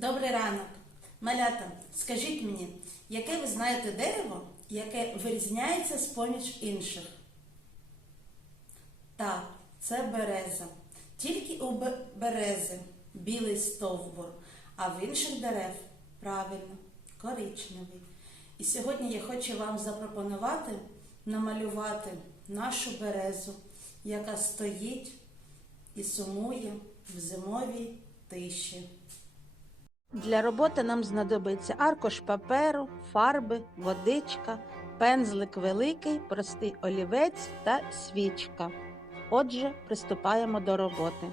Добрий ранок. Малята, скажіть мені, яке ви знаєте дерево, яке вирізняється з поміж інших? Так, це береза. Тільки у берези білий стовбур, а в інших дерев правильно, коричневий. І сьогодні я хочу вам запропонувати намалювати нашу березу, яка стоїть і сумує в зимовій тиші. Для роботи нам знадобиться аркуш паперу, фарби, водичка, пензлик великий, простий олівець та свічка. Отже, приступаємо до роботи.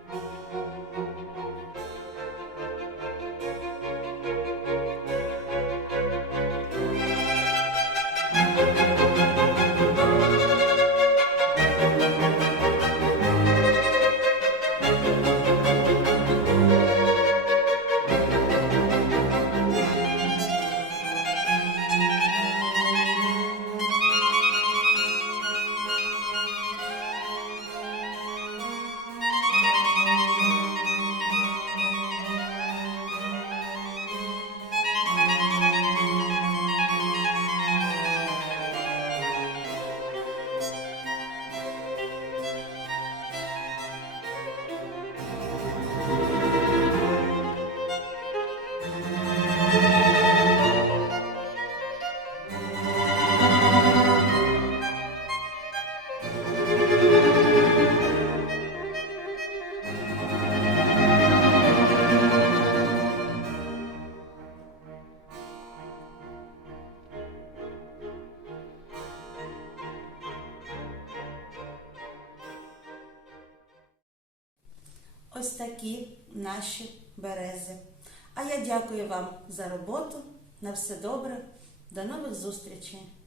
Ось такі наші берези. А я дякую вам за роботу. На все добре. До нових зустрічей!